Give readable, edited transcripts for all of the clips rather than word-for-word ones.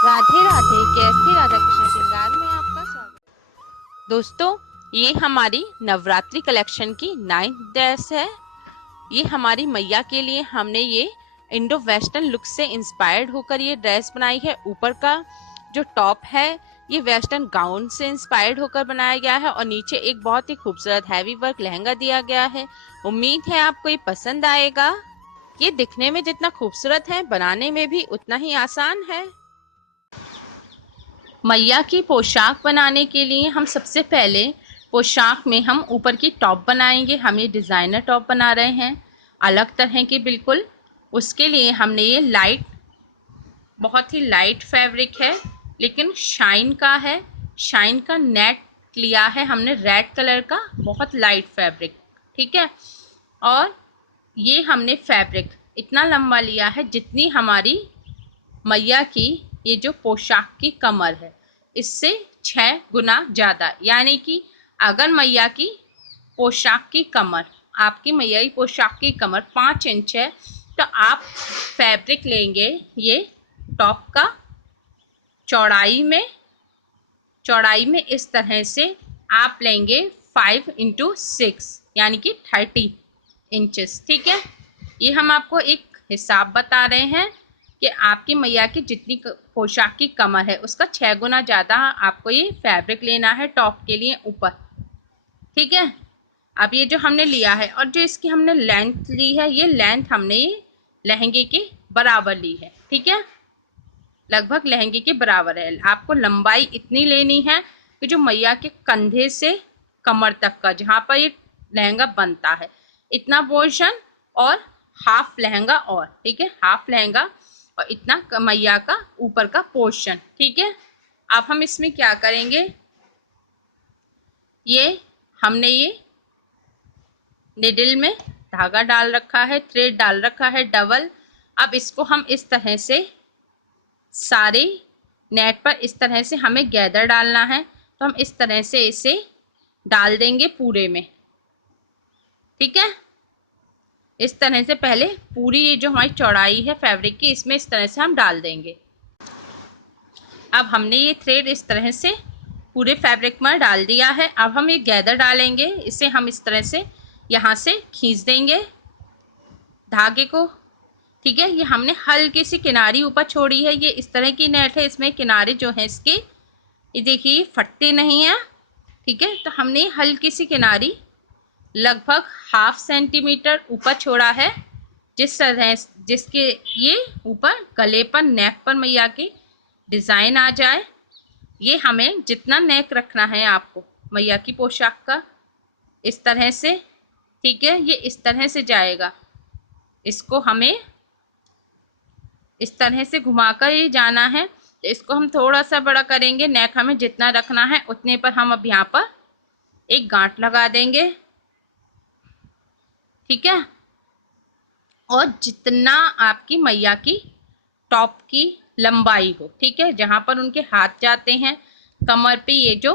राधे राधे। कैसे राधा कृष्ण श्रृंगार में आपका स्वागत। दोस्तों, ये हमारी नवरात्रि कलेक्शन की 9th ड्रेस है। ये हमारी मैया के लिए हमने ये इंडो वेस्टर्न लुक से इंस्पायर्ड होकर ये ड्रेस बनाई है। ऊपर का जो टॉप है ये वेस्टर्न गाउन से इंस्पायर्ड होकर बनाया गया है और नीचे एक बहुत ही खूबसूरत हैवी वर्क लहंगा दिया गया है। उम्मीद है आपको ये पसंद आएगा। ये दिखने में जितना खूबसूरत है, बनाने में भी उतना ही आसान है। मैया की पोशाक बनाने के लिए हम सबसे पहले पोशाक में हम ऊपर की टॉप बनाएंगे। हम ये डिज़ाइनर टॉप बना रहे हैं, अलग तरह की बिल्कुल। उसके लिए हमने ये बहुत ही लाइट फैब्रिक है लेकिन शाइन का है। शाइन का नेट लिया है हमने रेड कलर का, बहुत लाइट फैब्रिक, ठीक है। और ये हमने फैब्रिक इतना लंबा लिया है जितनी हमारी मैया की ये जो पोशाक की कमर है, इससे 6 गुना ज़्यादा। यानी कि अगर मैया की पोशाक की कमर, आपकी मैया की पोशाक की कमर 5 इंच है तो आप फैब्रिक लेंगे ये टॉप का चौड़ाई में इस तरह से आप लेंगे 5 × 6 यानी कि 30 इंचेस, ठीक है। ये हम आपको एक हिसाब बता रहे हैं कि आपकी मैया की जितनी पोशाक की कमर है उसका 6 गुना ज़्यादा आपको ये फैब्रिक लेना है टॉप के लिए ऊपर, ठीक है। अब ये जो हमने लिया है और जो इसकी हमने लेंथ ली है, ये लेंथ हमने ये लहंगे के बराबर ली है, ठीक है। लगभग लहंगे के बराबर है। आपको लंबाई इतनी लेनी है कि जो मैया के कंधे से कमर तक का जहाँ पर ये लहंगा बनता है इतना पोर्शन, और हाफ लहंगा, और ठीक है, हाफ लहंगा और इतना मैया का ऊपर का पोर्शन, ठीक है। अब हम इसमें क्या करेंगे, ये हमने ये निडल में धागा डाल रखा है, थ्रेड डाल रखा है डबल। अब इसको हम इस तरह से सारे नेट पर इस तरह से हमें गैदर डालना है, तो हम इस तरह से इसे डाल देंगे पूरे में, ठीक है। इस तरह से पहले पूरी ये जो हमारी चौड़ाई है फैब्रिक की, इसमें इस तरह से हम डाल देंगे। अब हमने ये थ्रेड इस तरह से पूरे फैब्रिक में डाल दिया है। अब हम ये गैदर डालेंगे, इसे हम इस तरह से यहाँ से खींच देंगे धागे को, ठीक है। ये हमने हल्की सी किनारी ऊपर छोड़ी है। ये इस तरह की नेट है, इसमें किनारे जो है इसके, ये देखिए फटते नहीं है, ठीक है। तो हमने हल्की सी किनारी लगभग 1/2 सेंटीमीटर ऊपर छोड़ा है, जिस तरह जिसके ये ऊपर गले पर नेक पर मैया की डिज़ाइन आ जाए। ये हमें जितना नेक रखना है आपको मैया की पोशाक का, इस तरह से, ठीक है। ये इस तरह से जाएगा, इसको हमें इस तरह से घुमाकर ये जाना है। तो इसको हम थोड़ा सा बड़ा करेंगे, नेक हमें जितना रखना है उतने पर हम अब यहाँ पर एक गांठ लगा देंगे, ठीक है। और जितना आपकी मैया की टॉप की लंबाई हो, ठीक है, जहाँ पर उनके हाथ जाते हैं कमर पे, ये जो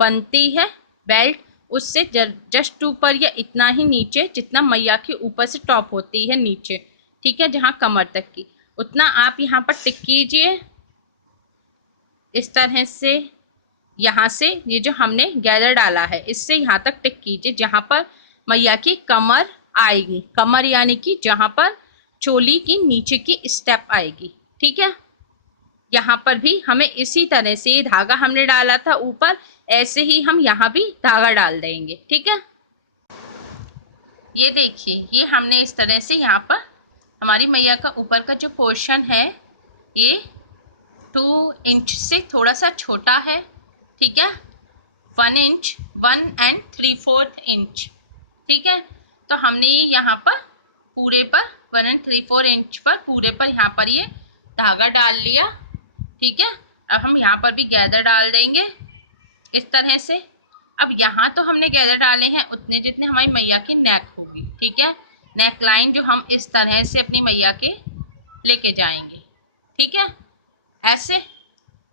बनती है बेल्ट, उससे जस्ट ऊपर या इतना ही नीचे जितना मैया के ऊपर से टॉप होती है नीचे, ठीक है, जहाँ कमर तक की, उतना आप यहाँ पर टिक कीजिए इस तरह से। यहाँ से ये जो हमने गैदर डाला है इससे यहाँ तक टिक कीजिए जहाँ पर मैया की कमर आएगी। कमर यानी कि जहाँ पर चोली की नीचे की स्टेप आएगी, ठीक है। यहाँ पर भी हमें इसी तरह से, ये धागा हमने डाला था ऊपर, ऐसे ही हम यहाँ भी धागा डाल देंगे, ठीक है। ये देखिए, ये हमने इस तरह से यहाँ पर हमारी मैया का ऊपर का जो पोर्शन है ये 2 इंच से थोड़ा सा छोटा है, ठीक है। 1 इंच, 1 3/4 इंच, ठीक है। तो हमने ये यहाँ पर पूरे पर 1 3/4 इंच पर पूरे पर यहाँ पर ये धागा डाल लिया, ठीक है। अब हम यहाँ पर भी गैदर डाल देंगे इस तरह से। अब यहाँ तो हमने गैदर डाले हैं उतने जितने हमारी मैया की नेक होगी, ठीक है। नेक लाइन जो हम इस तरह से अपनी मैया के लेके जाएंगे, ठीक है, ऐसे,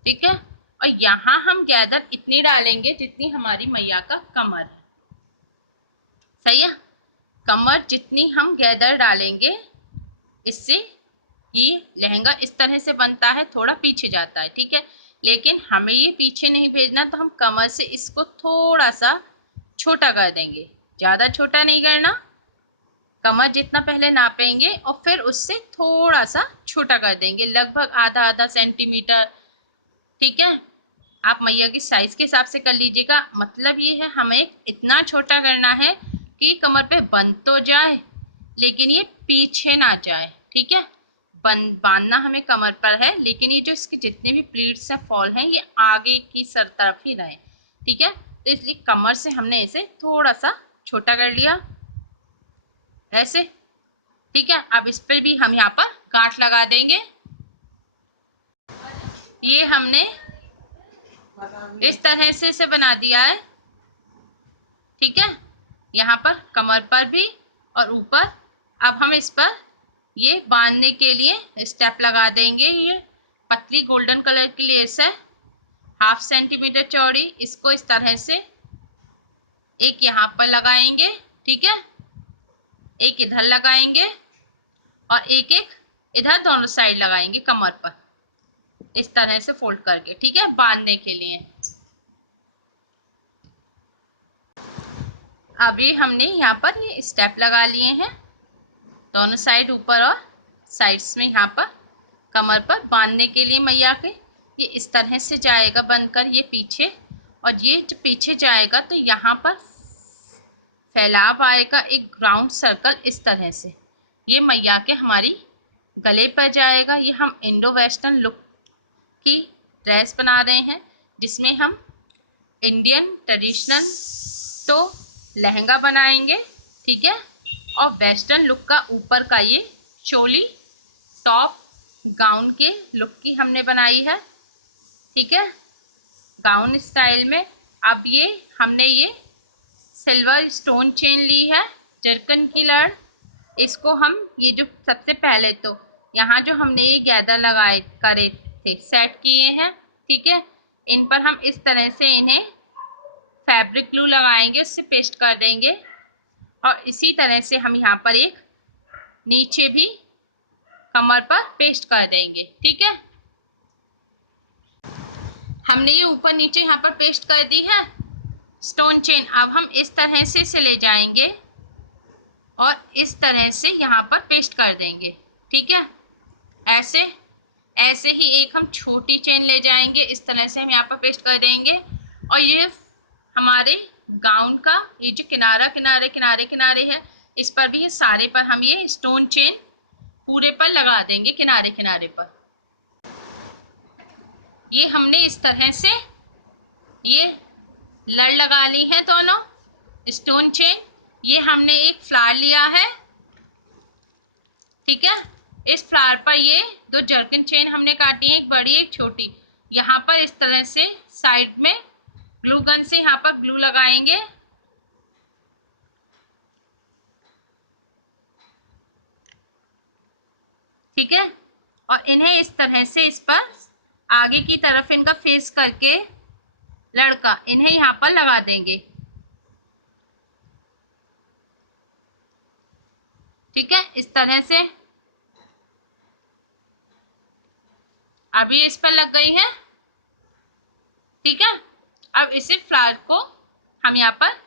ठीक है। और यहाँ हम गैदर इतनी डालेंगे जितनी हमारी मैया का कमर है, सही है। कमर जितनी हम गैदर डालेंगे, इससे ये लहंगा इस तरह से बनता है, थोड़ा पीछे जाता है, ठीक है। लेकिन हमें ये पीछे नहीं भेजना, तो हम कमर से इसको थोड़ा सा छोटा कर देंगे, ज़्यादा छोटा नहीं करना। कमर जितना पहले नापेंगे और फिर उससे थोड़ा सा छोटा कर देंगे, लगभग आधा आधा सेंटीमीटर, ठीक है। आप मैया की साइज के हिसाब से कर लीजिएगा। मतलब ये है हमें इतना छोटा करना है कि कमर पे बंध तो जाए लेकिन ये पीछे ना जाए, ठीक है। बांधना हमें कमर पर है, लेकिन ये जो इसके जितने भी प्लीट्स हैं, फॉल हैं, ये आगे की सर तरफ ही रहे, ठीक है। तो इसलिए कमर से हमने इसे थोड़ा सा छोटा कर लिया ऐसे, ठीक है। अब इस पर भी हम यहाँ पर गांठ लगा देंगे। ये हमने इस तरह से इसे बना दिया है, ठीक है। यहाँ पर कमर पर भी और ऊपर। अब हम इस पर ये बांधने के लिए स्टेप लगा देंगे। ये पतली गोल्डन कलर की लेस है, 1/2 सेंटीमीटर चौड़ी। इसको इस तरह से एक यहाँ पर लगाएंगे, ठीक है, एक इधर लगाएंगे और एक एक इधर दोनों साइड लगाएंगे कमर पर, इस तरह से फोल्ड करके, ठीक है, बांधने के लिए। अभी हमने यहाँ पर ये स्टेप लगा लिए हैं दोनों साइड, ऊपर और साइड्स में। यहाँ पर कमर पर बांधने के लिए मैया के ये इस तरह से जाएगा बनकर, ये पीछे, और ये जब पीछे जाएगा तो यहाँ पर फैलाव आएगा एक राउंड सर्कल इस तरह से। ये मैया के हमारी गले पर जाएगा। ये हम इंडो वेस्टर्न लुक की ड्रेस बना रहे हैं, जिसमें हम इंडियन ट्रेडिशनल तो लहंगा बनाएंगे, ठीक है, और वेस्टर्न लुक का ऊपर का ये चोली टॉप गाउन के लुक की हमने बनाई है, ठीक है, गाउन स्टाइल में। अब ये हमने ये सिल्वर स्टोन चेन ली है जरकन की लड़। इसको हम ये जो सबसे पहले तो यहाँ जो हमने ये गैदर लगाए करे थे, सेट किए हैं, ठीक है, इन पर हम इस तरह से इन्हें फैब्रिक ग्लू लगाएंगे, उससे पेस्ट कर देंगे। और इसी तरह से हम यहाँ पर एक नीचे भी कमर पर पेस्ट कर देंगे, ठीक है। हमने ये ऊपर नीचे यहाँ पर पेस्ट कर दी है स्टोन चेन। अब हम इस तरह से इसे ले जाएंगे और इस तरह से यहाँ पर पेस्ट कर देंगे, ठीक है। ऐसे ऐसे ही एक हम छोटी चेन ले जाएंगे, इस तरह से हम यहाँ पर पेस्ट कर देंगे। और ये हमारे गाउन का ये जो किनारा किनारे किनारे किनारे है, इस पर भी ये सारे पर हम ये स्टोन चेन पूरे पर लगा देंगे किनारे किनारे पर। ये हमने इस तरह से ये लड़ लगा ली है दोनों स्टोन चेन। ये हमने एक फ्लावर लिया है, ठीक है। इस फ्लावर पर ये 2 जर्किन चेन हमने काटी है, एक बड़ी एक छोटी। यहाँ पर इस तरह से साइड में ग्लू गन से यहाँ पर ग्लू लगाएंगे, ठीक है। और इन्हें इस तरह से इस पर आगे की तरफ इनका फेस करके लड़का इन्हें यहाँ पर लगा देंगे, ठीक है, इस तरह से। अभी इस पर लग गई है, ठीक है। अब इसी फ्लावर को हम यहाँ पर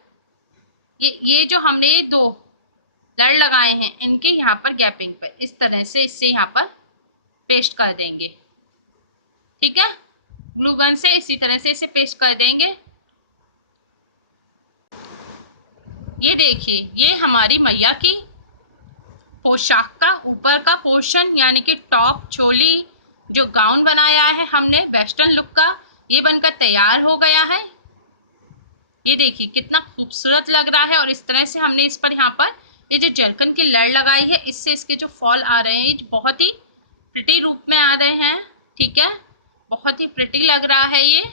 ये जो हमने ये 2 लड़ लगाए हैं, इनके यहाँ पर गैपिंग पर इस तरह से इससे यहाँ पर पेस्ट कर देंगे, ठीक है। ग्लू गन से इसी तरह से इसे पेस्ट कर देंगे। ये देखिए, ये हमारी मैया की पोशाक का ऊपर का पोर्शन यानी कि टॉप चोली जो गाउन बनाया है हमने वेस्टर्न लुक का, ये बनकर तैयार हो गया है। ये देखिए कितना खूबसूरत लग रहा है। और इस तरह से हमने इस पर यहाँ पर ये जो जरकन की लड़ लगाई है, इससे इसके जो फॉल आ रहे हैं ये बहुत ही प्रिटी रूप में आ रहे हैं, ठीक है, बहुत ही प्रिटी लग रहा है ये।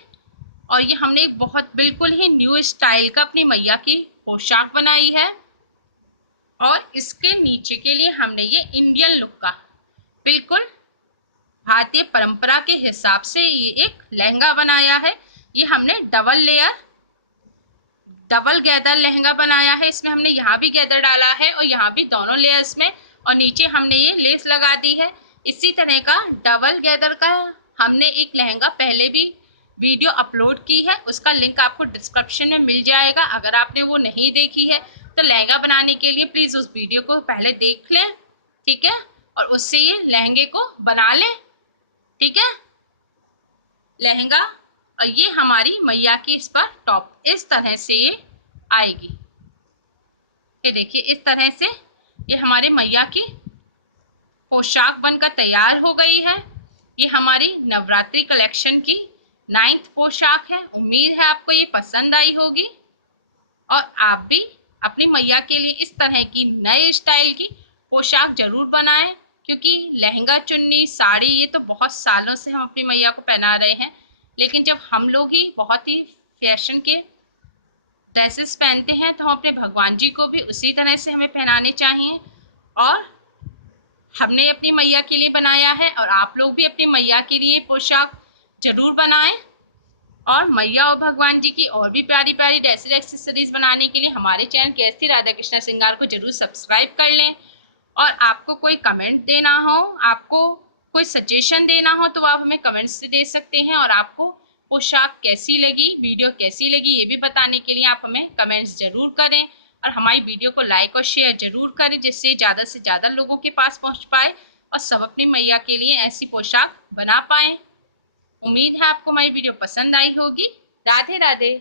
और ये हमने एक बहुत बिल्कुल ही न्यू स्टाइल का अपनी मैया की पोशाक बनाई है। और इसके नीचे के लिए हमने ये इंडियन लुक का बिल्कुल भारतीय परंपरा के हिसाब से ये एक लहंगा बनाया है। ये हमने double layer double gather lehenga बनाया है। इसमें हमने यहाँ भी गैदर डाला है और यहाँ भी दोनों लेयर्स में, और नीचे हमने ये लेस लगा दी है। इसी तरह का डबल गैदर का हमने एक लहंगा पहले भी वीडियो अपलोड की है, उसका लिंक आपको डिस्क्रिप्शन में मिल जाएगा। अगर आपने वो नहीं देखी है तो लहंगा बनाने के लिए प्लीज उस वीडियो को पहले देख लें, ठीक है, और उससे ये लहंगे को बना लें, ठीक है, लहंगा। और ये हमारी मैया की इस पर टॉप इस तरह से ये आएगी। ये देखिए इस तरह से ये हमारे मैया की पोशाक बनकर तैयार हो गई है। ये हमारी नवरात्रि कलेक्शन की 9th पोशाक है। उम्मीद है आपको ये पसंद आई होगी और आप भी अपनी मैया के लिए इस तरह की नए स्टाइल की पोशाक जरूर बनाएं, क्योंकि लहंगा चुन्नी साड़ी ये तो बहुत सालों से हम अपनी मैया को पहना रहे हैं, लेकिन जब हम लोग ही बहुत ही फैशन के ड्रेसेस पहनते हैं तो हम अपने भगवान जी को भी उसी तरह से हमें पहनाने चाहिए। और हमने अपनी मैया के लिए बनाया है और आप लोग भी अपनी मैया के लिए पोशाक जरूर बनाएं। और मैया और भगवान जी की और भी प्यारी प्यारी ड्रेसेस एक्सेसरीज बनाने के लिए हमारे चैनल केएसटी राधा कृष्णा श्रृंगार को जरूर सब्सक्राइब कर लें। और आपको कोई कमेंट देना हो, आपको कोई सजेशन देना हो तो आप हमें कमेंट से दे सकते हैं। और आपको पोशाक कैसी लगी, वीडियो कैसी लगी, ये भी बताने के लिए आप हमें कमेंट्स जरूर करें। और हमारी वीडियो को लाइक और शेयर जरूर करें, जिससे ज़्यादा से ज़्यादा लोगों के पास पहुंच पाए और सब अपनी मैया के लिए ऐसी पोशाक बना पाए। उम्मीद है आपको हमारी वीडियो पसंद आई होगी। राधे राधे।